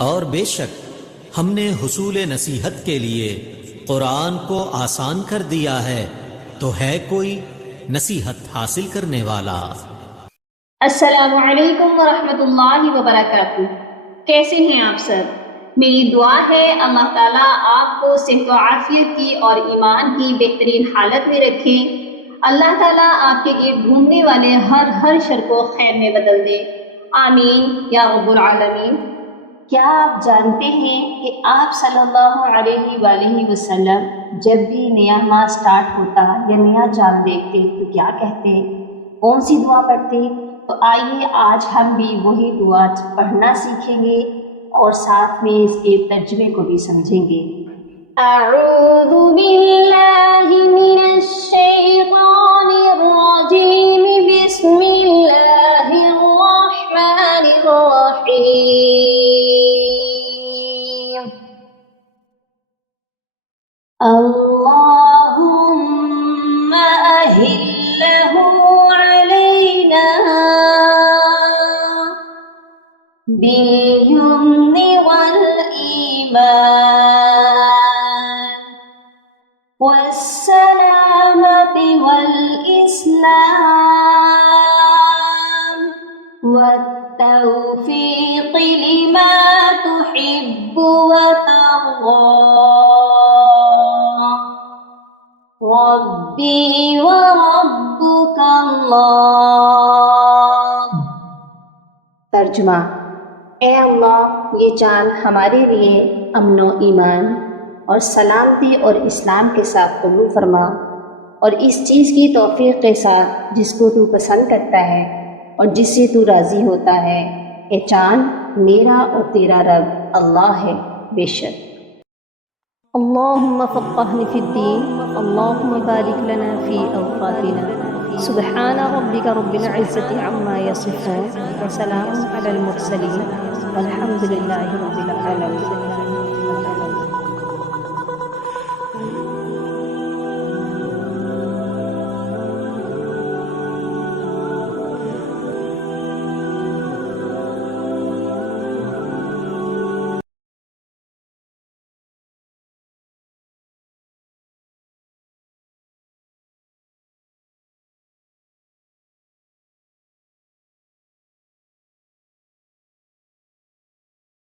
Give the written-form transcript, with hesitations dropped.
और बेशक हमने हुसूल नसीहत के लिए कुरान को आसान कर दिया है, तो है कोई नसीहत हासिल करने वाला। अस्सलामु अलैकुम वरहमतुल्लाहि वबरकातुहू। कैसे हैं आप सब? मेरी दुआ है अल्लाह ताला आपको सेहत व आफियत की और ईमान की बेहतरीन हालत में रखें। अल्लाह ताला आपके इर्द घूमने वाले हर शर को खैर में बदल दे। आमीन या रब्बुल आलमीन। क्या आप जानते हैं कि आप सल्लल्लाहु अलैहि वसल्लम जब भी नया माह स्टार्ट होता या नया चांद देखते तो क्या कहते, कौन सी दुआ पढ़ते? तो आइए आज हम भी वही दुआ पढ़ना सीखेंगे और साथ में इसके तर्जुमे को भी समझेंगे। अऊज़ु बिल्लाहि मिनश शैतानिर रजीम, बिस्मिल्लाहिर रहमानिर रहीम। अल्लाहुम्मा अहिल्लहु अलैना बिल-यम्नि वल-ईमान वस्सलामति वल-इस्लाम वत्तौफ़ीक़ि लिमा तुहिब्बु व तर्ज़ा। रब्बी व रब्बुकल्लाह। तर्जुमा: ए अल्लाह, ये चाँद हमारे लिए अमन व ईमान और सलामती और इस्लाम के साथ कबूल फरमा, और इस चीज़ की तौफीक के साथ जिसको तू पसंद करता है और जिससे तू राज़ी होता है। ए चाँद मेरा और तेरा रब अल्लाह है बेशक। अल्लाहुम्मा फ़क़्क़िहनी फ़िद्दीन, अल्लाहुम्मा बारिक लना फ़ी औक़ातिना। सुब्हाना रब्बिका रब्बिल इज़्ज़ति अम्मा यसिफ़ून व सलामुन अलल मुरसलीन वल्हम्दुलिल्लाहि रब्बिल आलमीन।